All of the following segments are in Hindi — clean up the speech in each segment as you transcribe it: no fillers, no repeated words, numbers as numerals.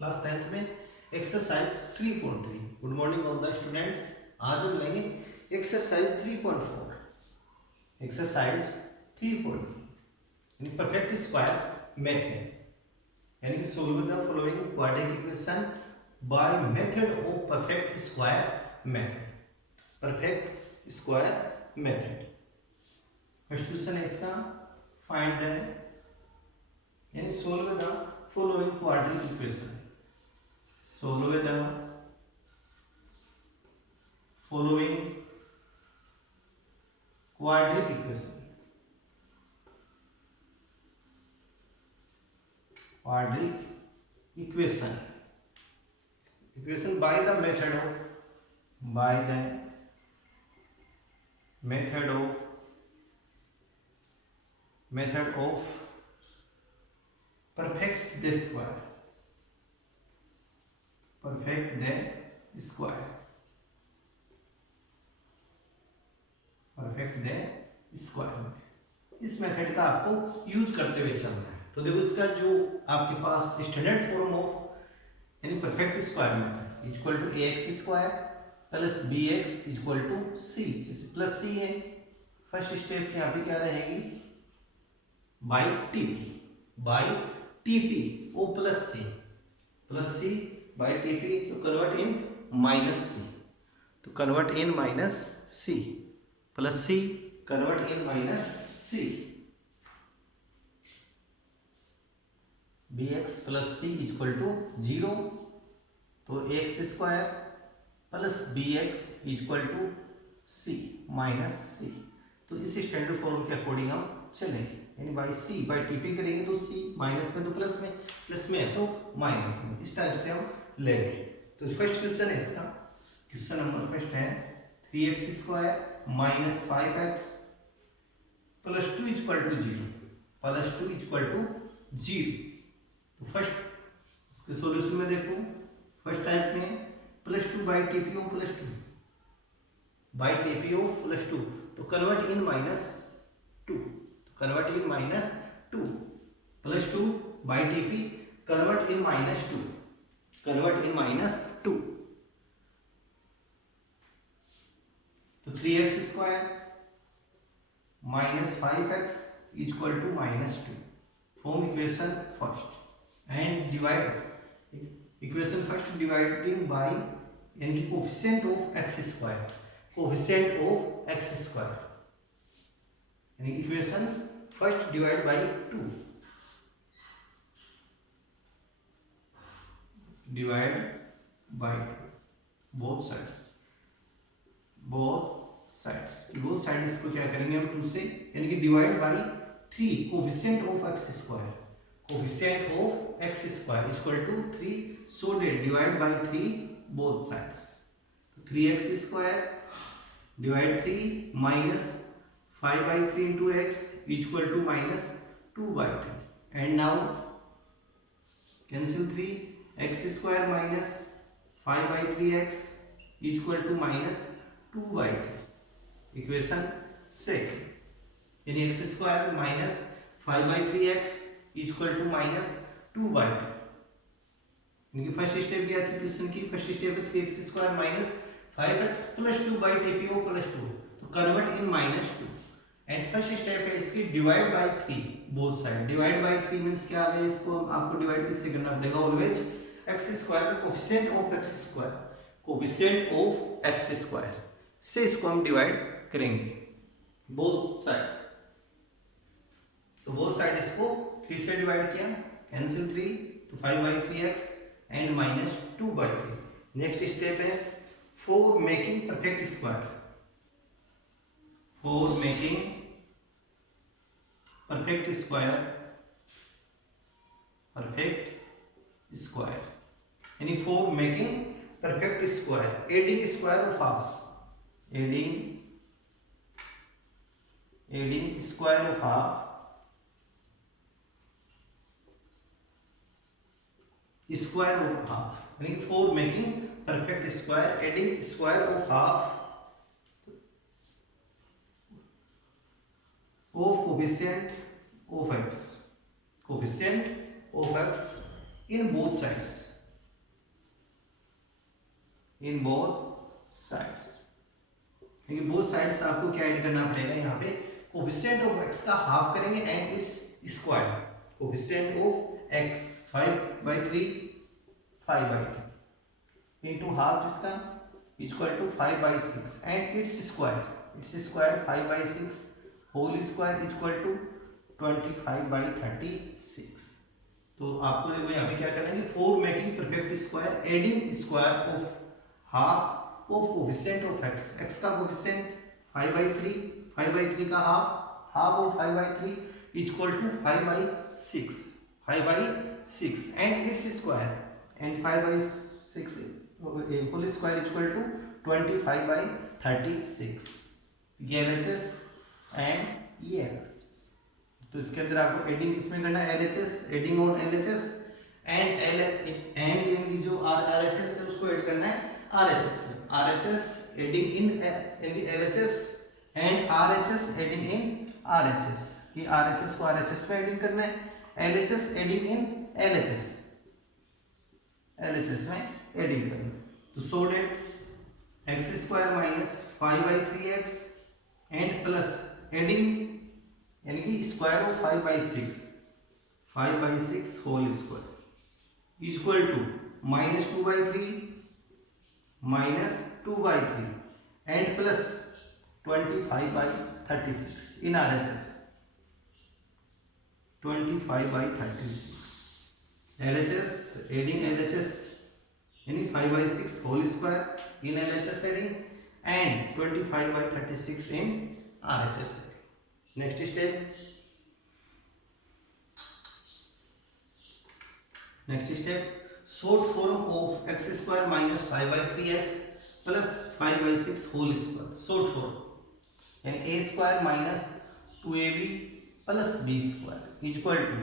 क्लास 10th में exercise 3.3। Good morning all the students. आज हम लेंगे एक्सरसाइज 3.4। एक्सरसाइज 3.4 यानी परफेक्ट स्क्वायर मेथड, यानी कि solve the following quadratic equation by method of perfect square method. Perfect square method first question है इसका, फाइंड द यानी solve the following quadratic equation. Solve the following quadratic equation. Quadratic equation. Equation by the method of perfect the square. Perfect the square, perfect the square. इस मेथड का आपको यूज करते हुए चलना है। तो देखो इसका जो आपके पास स्टैंडर्ड फॉर्म ऑफ यानी perfect square method equal to ax square plus bx equal to c, जैसे प्लस c है। फर्स्ट स्टेप यहाँ पे क्या रहेगी, by TP O plus c by TP, तो कन्वर्ट इन माइनस सी, तो convert in minus c plus c convert in minus c, b x plus c equal to 0, तो x square plus b x equal to C minus c. तो इस स्टैंडर्ड फॉर्म के अकॉर्डिंग हम चलेंगे, यानी बाई सी बाई टीपी करेंगे तो सी माइनस में तो प्लस में है तो माइनस में, इस टाइप से हम लेंगे। तो फर्स्ट क्वेश्चन है इसका, क्वेश्चन नंबर फर्स्ट है 3x square minus 5x plus 2 equal to 0। तो फर्स्ट इसके सॉल्यूशन में देखो, फर्स्ट टाइप में plus 2 by TP of plus 2, तो convert in minus 2, plus 2 by TP convert in minus 2, तो 3x square minus 5x equal to minus 2। Form equation first and divide equation first dividing by यानी कि कोफिशिएंट ऑफ x स्क्वायर, यानी equation first divide bye 2, divide by both sides को क्या करेंगे हम 2 से, यानी कि divide by 3 coefficient of x square equal to 3, so that divide by 3 both sides, तो 3x square divide 3 minus 5 by 3 into x equal to minus 2 by 3, and now cancel 3, x square minus 5 by 3x equal to minus 2 by 3। Equation second, यानी x square minus 5 by 3x equal to minus 2 by 3, यानी कि फर्स्ट स्टेप क्या थी क्वेश्चन की, फर्स्ट स्टेप है 3x square minus 5x plus 2 by TP O plus 2, तो convert in minus 2, and first step है इसकी divide by 3 both side. Divide by 3 means क्या आ गया, इसको आपको डिवाइड किससे करना पड़ेगा, ऑलवेज x स्क्वायर का कोफिशिएंट ऑफ x स्क्वायर से इसको हम डिवाइड करेंगे बोथ साइड, तो बोथ साइड इसको 3 से डिवाइड किया, कैंसिल 3, तो 5 by 3x and minus 2 by 3। Next step है फॉर मेकिंग परफेक्ट स्क्वायर, यानी for making perfect square adding square of half, adding square of half यानी for making perfect square adding square of half of coefficient of x in both sides, in both sides. देखिए बोथ साइड्स आपको क्या ऐड करना पड़ेगा, यहाँ पे कोफिशिएंट ऑफ x का हाफ करेंगे and it's square. Coefficient of x 5/3 5/3 into half इसका equal to 5/6 and it's square 5/6 whole square equal to 25/36। तो आपको देखो यहाँ पे क्या करना है, for making perfect square adding square of half of coefficient of x का कोफिशिएंट 5/3 का half of 5/3 equal to 5/6 and it's square and 5/6 whole square equal to 25/36। ये LHS एंड ये LHS। तो इसके अंदर आपको एडिंग किसमें करना है, LHS, adding on LHS and जो RHS है उसको ऐड करना है RHS में। RHS adding in LHS and RHS adding in RHS, कि RHS को RHS में एडिंग करना है, LHS एडिंग इन LHS में एडिंग करना है। तो so that x² minus 5/3x and plus adding यानी कि square of 5/6 whole square equal to -2/3 and plus 25/36 in RHS 25/36 LHS adding LHS यानी 5/6 whole square in LHS adding and 25/36 in RHS adding. Next step short form of x² minus 5/3x plus 5/6 whole square. Short form यानी a² minus 2ab plus b² equal to,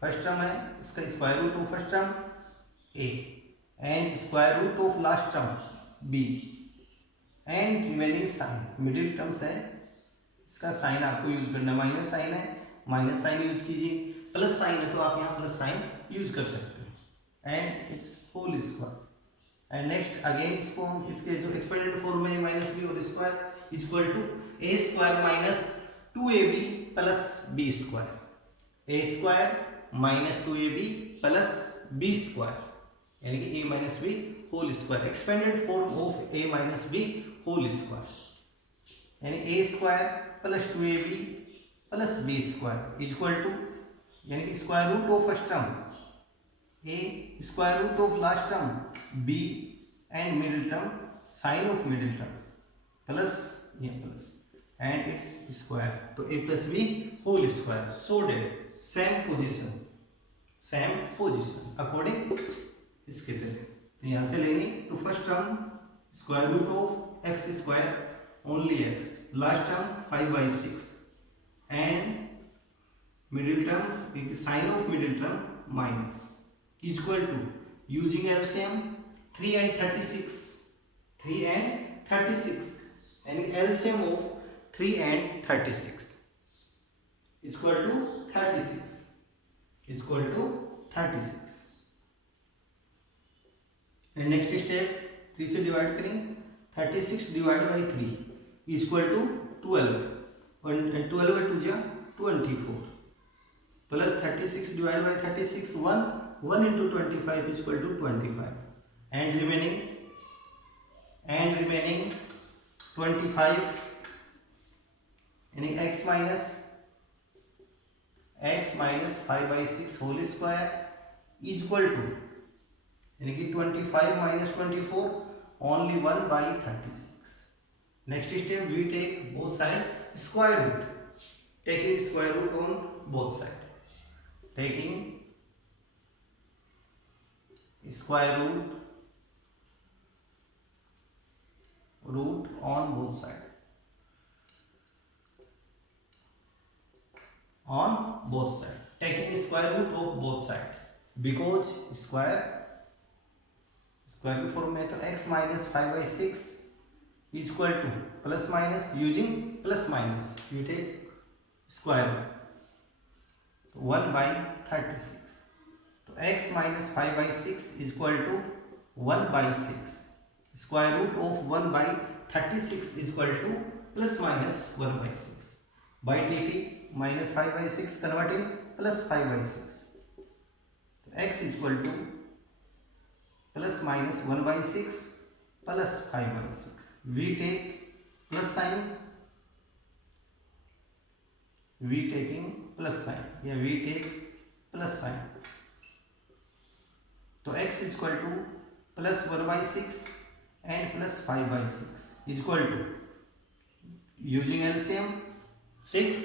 first term है इसका square root of first term a and square root of last term b and remaining sign, middle terms है इसका साइन आपको यूज करना, माइनस साइन है माइनस साइन यूज कीजिए, प्लस साइन है तो आप यहाँ प्लस साइन यूज कर सकते हैं and its whole square. And next again इसको हम इसके जो एक्सपेंडेड फॉर्म में minus b whole square equal to a² minus 2ab plus b², a² minus 2ab plus b² यानी कि a minus b whole square, expanded form of a minus b whole square यानी a² plus 2ab plus b² equal to यानी कि square root of first term a square root of last term b and middle term sign of middle term plus ये प्लस एंड इट्स स्क्वायर, तो a plus b whole square. So that same position according इसके तरह, तो यहाँ से लेंगे तो first term square root of x² only x, last term 5/6 and middle term sign of middle term minus equal to using LCM 3 and 36 यानी LCM of 3 and 36 equal to 36 and next step 3 से डिवाइड करें, 36 डिवाइड बाई 3 इक्वल टू 12 और 12 2 जा 24 plus 36 divide by 36 1 into 25 equal to 25 and remaining 25 यानी x minus 5/6 whole square equal to यानी कि 25 minus 24 only 1/36। Next step we take both side square root, taking square root on both side, taking square root on both side, taking square root of both side because square root form में तो x minus 5/6 equal to plus minus, using plus minus you take square root 1/36, तो x minus 5/6 equal to 1/6 square root of 1/36 is equal to plus minus 1/6 by dt minus 5/6 convert in plus 5/6 x is equal to plus minus 1/6 plus 5/6 we take plus sign, we taking plus sign या we take plus sign, तो x is equal to plus 1/6 and plus 5/6 is equal to using LCM 6,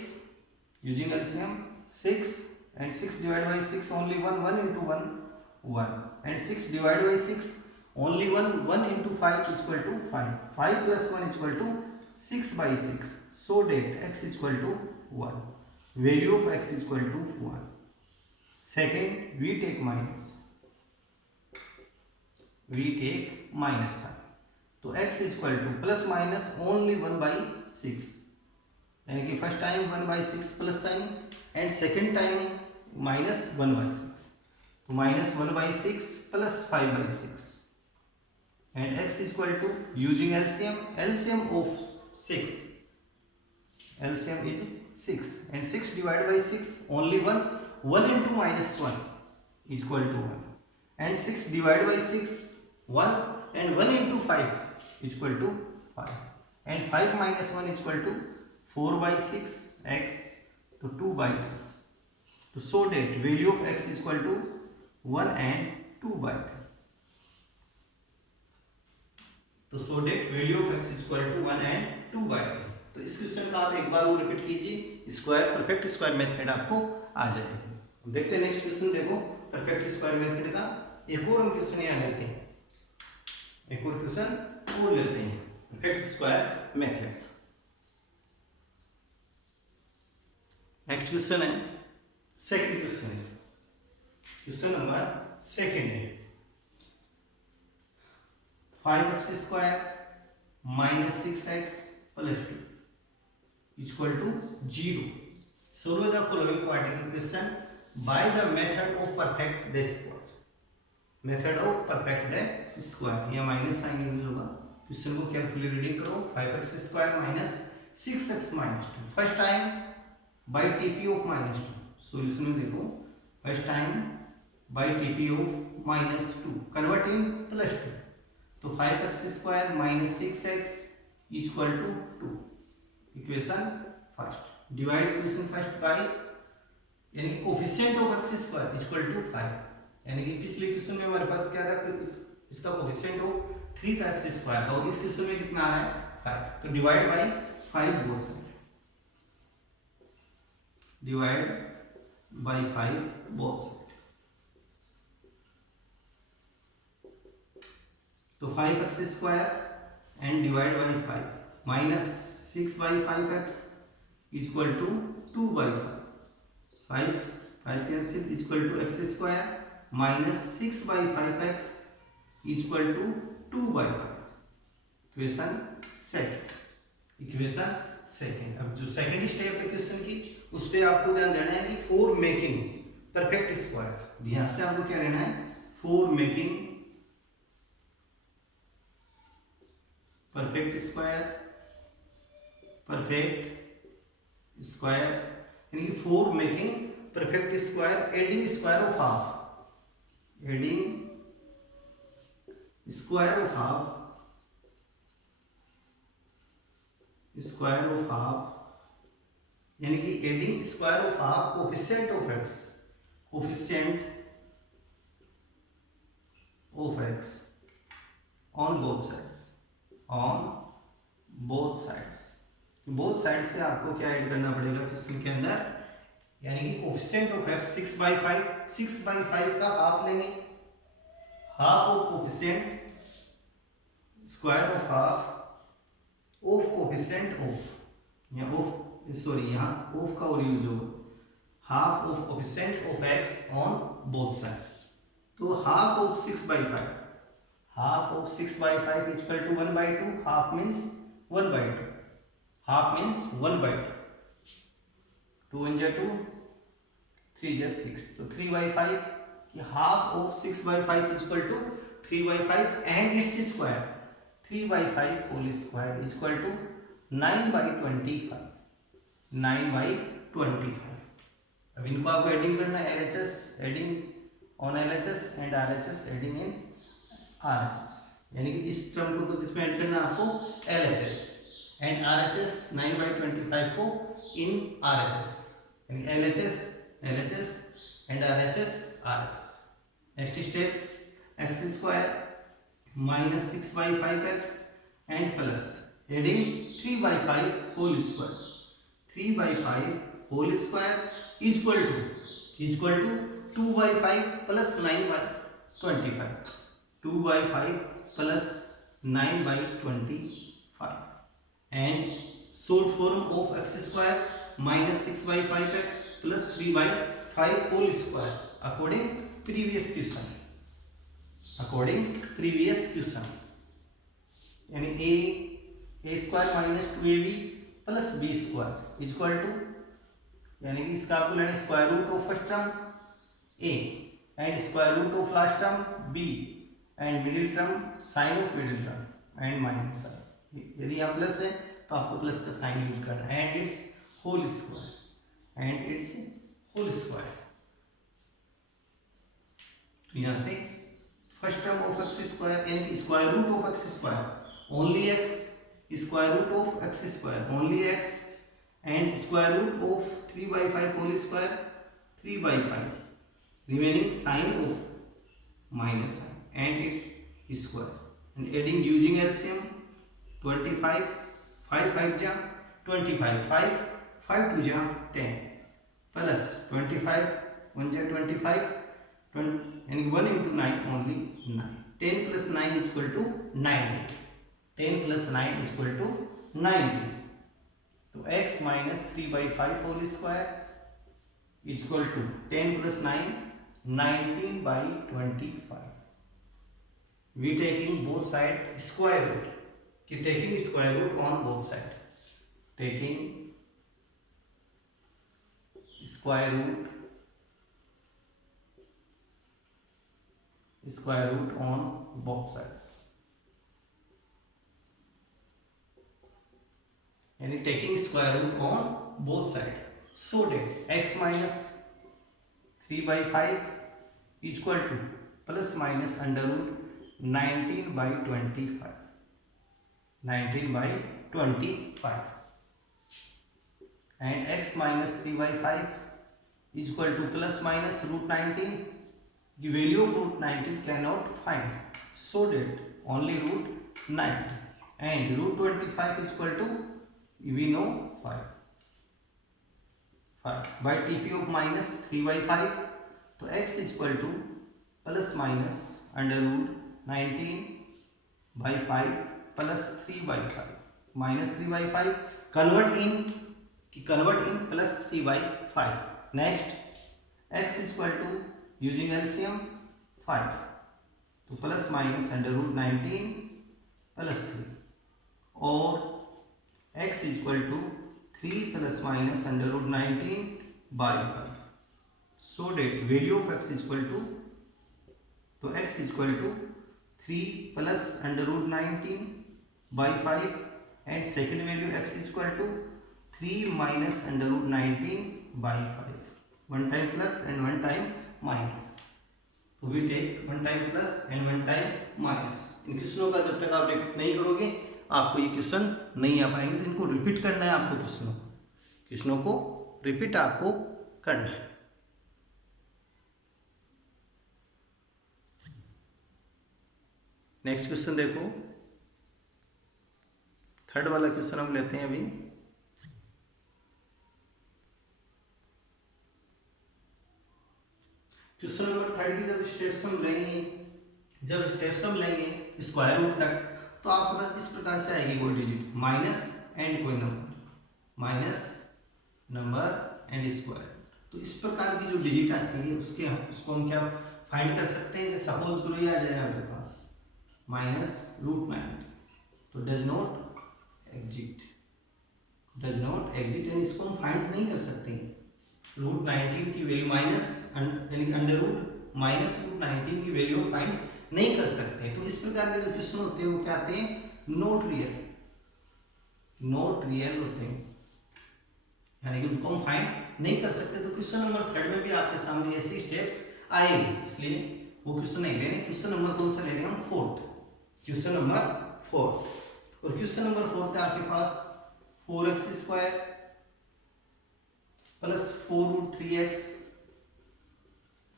using LCM 6 and 6 divided by 6 only 1 into 1 1 and 6 divided by 6 only 1 into 5 is equal to 5 plus 1 is equal to 6/6 so that x is equal to 1, value of x is equal to 1. Second we take minus sign, तो x is equal to plus minus only 1/6 यानी कि first time 1/6 plus sign and second time minus 1/6, तो minus 1/6 plus 5/6 and x is equal to using LCM of 6, LCM is 6 and 6 divided by 6 only 1 into minus 1 is equal to 1 and 6 divided by 6 1 and 1 into 5 is equal to 5 and 5 minus 1 is equal to 4/6 x, तो 2/3, तो so that value of x is equal to 1 and 2/3, तो so that value of x equal to 1 and 2/3। तो इस क्वेश्चन का आप एक बार और रिपीट कीजिए, स्क्वायर परफेक्ट स्क्वायर मेथड आपको आ जाएगा। देखते हैं नेक्स्ट क्वेश्चन, देखो परफेक्ट स्क्वायर मेथड का एक और हम क्वेश्चन यहाँ लेते हैं, एक और क्वेश्चन और लेते हैं perfect square method. Next question है second question, question number second है 5x square minus 6x plus 2 equal to 0. Solve the following quadratic question by the method of perfect the square. Method of perfect the square, यह माइनस साइन यूज होगा। क्वेश्चन को केयरफुली रीडिंग करो। 5x square minus 6x minus 2 first time by TP of minus 2। Solution में देखो first time by TP of minus 2 convert in plus 2, तो 5x square minus 6x equal to 2, equation first. Divide equation first by यानी कि coefficient of x square equal to 5, यानी कि पिछले क्वेश्चन में हमारे पास क्या था, इसका कोफिशिएंट ऑफ 3 था x स्क्वायर, और इस क्वेश्चन में कितना आ रहा है 5, तो divide by 5 both side, divide by 5 both side, तो 5x square and divide by 5 minus 6/5x equal to 2/5, 5 cancel equal to x square minus 6/5x equal to 2/5, equation second, equation second. अब जो सेकंड स्टेप है क्वेश्चन की, उस पे आपको ध्यान देना है कि फॉर मेकिंग परफेक्ट स्क्वायर, यहां से आपको क्या लेना है, for making perfect square, perfect square यानी for making perfect square adding square of half, adding square of half, square of half यानी कि adding square of half coefficient of x, coefficient of x on both sides, on both sides, both side से आपको क्या ऐड करना पड़ेगा क्वेश्चन के अंदर, यानी कि कोफिशिएंट ऑफ x 6/5, 6/5 का हाफ लेंगे, half of coefficient square of half of coefficient of, या ऑफ सॉरी यहाँ ऑफ का और यूज होगा, half of coefficient of x on both side, तो half of 6/5, half of 6/5 is equal to 1/2, half means 1/2, half means 1/2, 2 in 2, 3 is 6, so 3/5, half of 6/5 is equal to 3/5 and its square, 3/5 whole square equal to 9/25। 9/25। अब इनको आपको एडिंग करना है, LHS adding on LHS and RHS adding in RHS, यानी कि इस टर्म को तो जिसमें ऐड करना है आपको LHS एंड RHS 9/25 को इन RHS, यानी LHS and RHS। Next step x square minus 6/5x and plus adding 3/5 whole square. 3/5 whole square equal to 2/5 plus 9/25। 2/5 plus 9/25 and short form of x square minus 6/5x plus 3/5 whole square according previous question। यानी a square minus 2ab plus b square equal to, यानी कि इसका आपको लेना square root of first term a and square root of last term b and middle term sign of middle term and minus sign. यदि यहाँ प्लस है तो आपको प्लस का साइन यूज करना है एंड इट्स होल स्क्वायर। तो यहाँ से first term of x square यानी कि square root of x square only x, square root of x square only x and square root of 3/5 whole square 3/5 remaining sign of minus sign and it's square and adding using LCM 25 5 5 जा 25 5 5 2 जा 10 प्लस 25 1 जा 25 यानी 1 into 9 only 9। 10 plus 9 is equal to 90। 10 plus 9 is equal to 90। तो x minus 3/5 whole square is equal to 10 plus 9 19/25। We taking both side square root, taking square root on both side, taking square root on both sides, यानी taking square root on both sides, so that x minus 3/5 equal to plus minus under root 19/25 and x minus 3/5 equal to plus minus root 19। The value of root 19 cannot find, so that only root 90 and root 25 is equal to, we know 5 by TP of minus 3/5। तो x is equal to plus minus under root 19/5 plus 3/5 minus 3/5 convert in plus 3/5। next x is equal to using LCM 5, तो plus minus under root 19 plus 3 और x is equal to 3 plus minus under root 19/5, so that value of x is equal to, तो x is equal to 3 plus under root 19/5 and second value x is equal to 3 minus under root 19/5, one time plus and one time minus. तो we take one time plus and one time minus. इन क्वेश्चनों का जब तक आप रिपीट नहीं करोगे आपको ये क्वेश्चन नहीं आ पाएंगे, तो इनको रिपीट करना है आपको, क्वेश्चनों को रिपीट आपको करना है। नेक्स्ट क्वेश्चन देखो, थर्ड वाला क्वेश्चन हम लेते हैं अभी। क्वेश्चन नंबर 3 की जब स्टेप्स हम लेंगे स्क्वायर रूट तक, तो आपके पास इस प्रकार से आएगी कोई डिजिट माइनस एंड कोई नंबर एंड स्क्वायर। तो इस प्रकार की जो डिजिट आती है उसको हम क्या फाइंड कर सकते हैं। जैसे सपोज करो ये आ जाएगा आपके पास माइनस रूट 9, तो डज नॉट एग्जिट यानी इसको हम फाइंड नहीं कर सकते। रूट 19 की वैल्यू माइनस यानी अंडर रूट माइनस रूट 19 की वैल्यू हम फाइंड नहीं कर सकते। तो इस प्रकार के जो क्वेश्चन होते हैं वो क्या आते हैं, नॉट रियल, नॉट रियल होते हैं, यानी कि उनको हम फाइंड नहीं कर सकते। तो क्वेश्चन नंबर 3 में भी आपके सामने ऐसी स्टेप्स आएंगे, इसलिए वो क्वेश्चन नहीं ले रहे। क्वेश्चन नंबर कौन सा ले रहे हैं हम? 4th, question number 4th। और क्वेश्चन नंबर 4th है आपके पास 4x² plus 4√3x,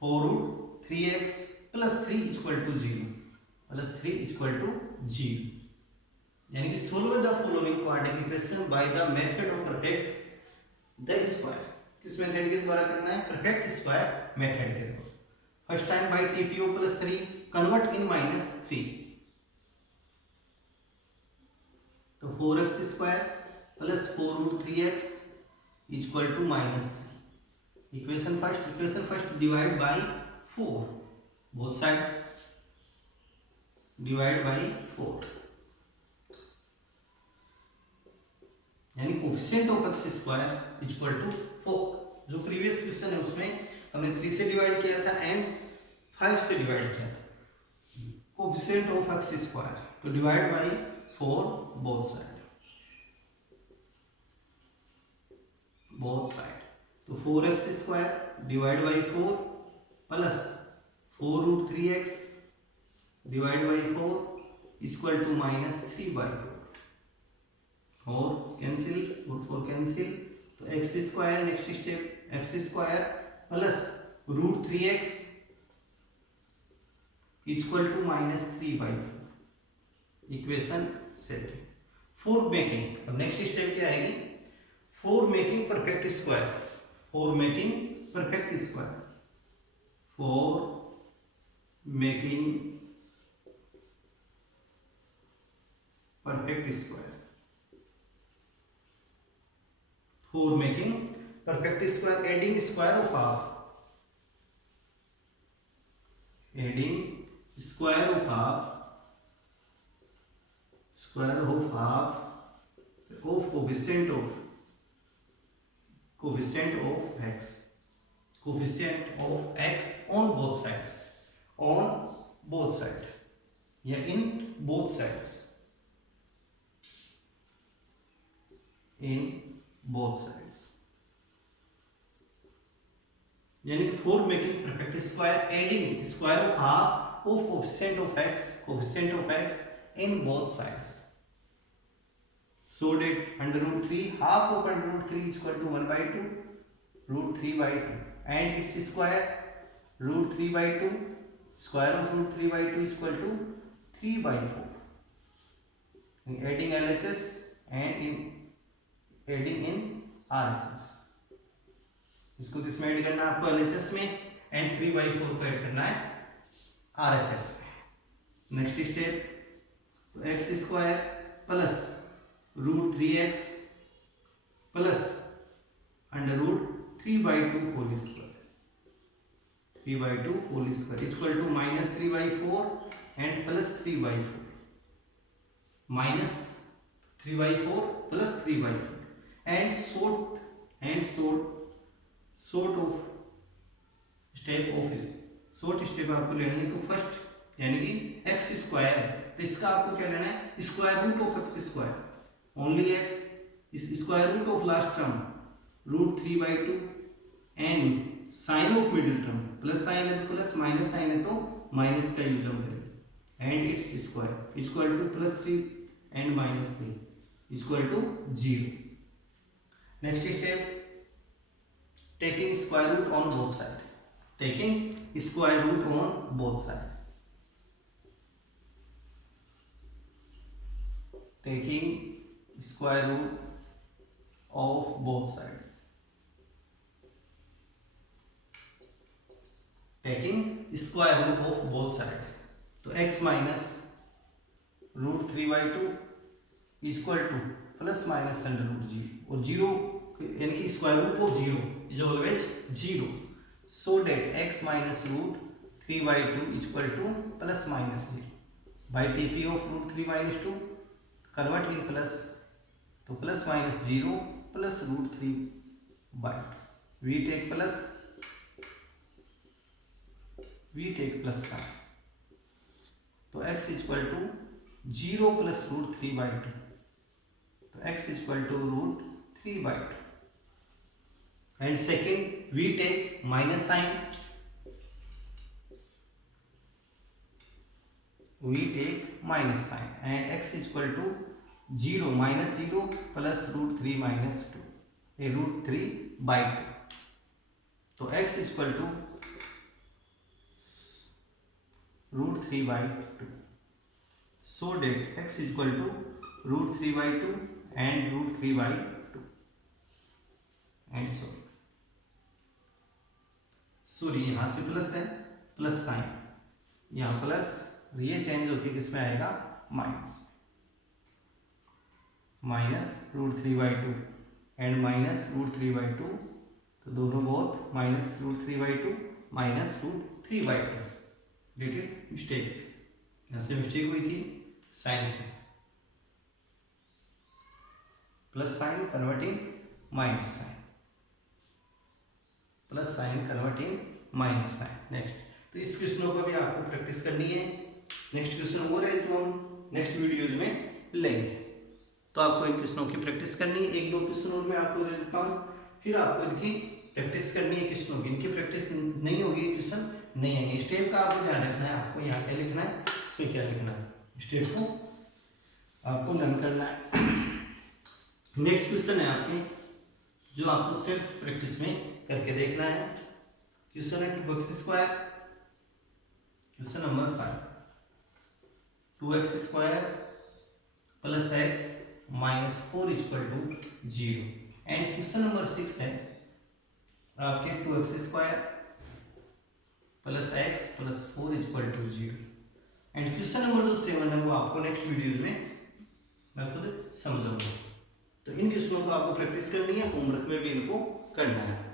4√3x plus 3 equal to 0, plus 3 equal to 0, यानी कि solve the following quadratic equation by the method of perfect the square. किस मेथड के द्वारा करना है? परफेक्ट स्क्वायर मेथड के द्वारा। First time by TPO plus 3 convert in -3, तो 4x² plus 4√3x equal to -3। Equation first divide by 4, both sides divide by 4, यानी coefficient of x² equal to 4। जो प्रीवियस क्वेश्चन है उसमें हमने 3 से डिवाइड किया था एंड 5 से डिवाइड किया था। कोफिशिएंट ऑफ x² तो डिवाइड बाय 4 बोथ साइड, तो 4x² divide by 4 plus 4√3x divide by 4 equal to -3/4, और कैंसिल, और 4 कैंसिल, तो x² next step x² plus √3x equal to -3/4, equation 7। For making, अब नेक्स्ट स्टेप क्या आएगी? For making perfect square, for making perfect square, for making perfect square, for making perfect square, adding square of half, adding square of half, square of half of coefficient of x, coefficient of x on both sides, on both side या in both sides, in both sides, यानी for making perfect square adding square of half of coefficient of x in both sides, so that √3 half of √3 is equal to 1/2 √3/2 and its square √3/2, square of √3/2 is equal to 3/4, in adding LHS and in adding in RHS, इसको किस में ऐड करना है आपको? LHS में, एंड 3/4 को ऐड करना है RHS में। नेक्स्ट स्टेप, तो x² plus √3x plus √3/2 whole square, 3/2 whole square equal to -3/4 and plus 3/4, -3/4 plus 3/4 and short of step आपको लेनी है। तो फर्स्ट यानी कि x² है, तो इसका आपको क्या लेना है? Square root of x², only x, इस square root of last term √3/2 and sign of middle term, plus sign है तो प्लस, माइनस साइन है तो माइनस का यूज हम करेंगे, and it's square equal to +3 and -3 equal to 0। Next step, taking square root on both side, taking square root on both side, taking square root of both sides, taking square root of both sides, तो x minus √3/2 equal to plus minus √0, और 0 यानी कि square root of 0 is always 0, so that x minus √3/2 equal to plus minus 0 by TP of √3 - 2 convert in plus, तो plus -0 plus √3/2, we take plus sign, तो x equal to 0 plus root 3/2, तो x equal to root 3/2. And second we take minus sign, we take minus sign and x is equal to 0 minus 0 plus root 3 minus 2, a root 3/2. तो x is equal to root 3/2. So that x is equal to root 3/2 and root 3/2 and so. Sorry यहाँ से प्लस है, प्लस साइन, यहाँ प्लस, ये चेंज होके किस में आएगा, minus, minus root 3/2 and minus root 3/2, तो दोनों both minus root 3/2 minus root 3/2. Little mistake, यहाँ से मिस्टेक हुई थी साइन से, plus sign converting minus sign, plus sign converting minus sign. Next, तो इस क्वेश्चनों को भी आपको प्रैक्टिस करनी है. नेक्स्ट क्वेश्चन और है जो हम नेक्स्ट वीडियोज में लेंगे, तो आपको इन क्वेश्चनों की प्रैक्टिस करनी है. एक दो क्वेश्चन और मैं आपको दे देता हूँ, फिर आपको इनकी प्रैक्टिस करनी है क्वेश्चनों की. इनकी प्रैक्टिस नहीं होगी, क्वेश्चन नहीं आएंगे. स्टेप का आपको ध्यान रखना है, आपको यहाँ क्या लिखना है, इसमें क्या लिखना है, स्टेप को आपको लर्न करना है. नेक्स्ट क्वेश्चन है आपके, जो आपको सिर्फ प्रैक्टिस में करके देखना है. क्वेश्चन है 2x², question number 5, 2x² plus x minus 4 equal to 0. And question number 6 है आपके 2x² plus x plus 4 equal to 0. And question number जो 7 है वो आपको नेक्स्ट वीडियो में मैं खुद समझाऊंगा. तो इन क्वेश्चनों को आपको प्रैक्टिस करनी है, होमवर्क में भी इनको करना है.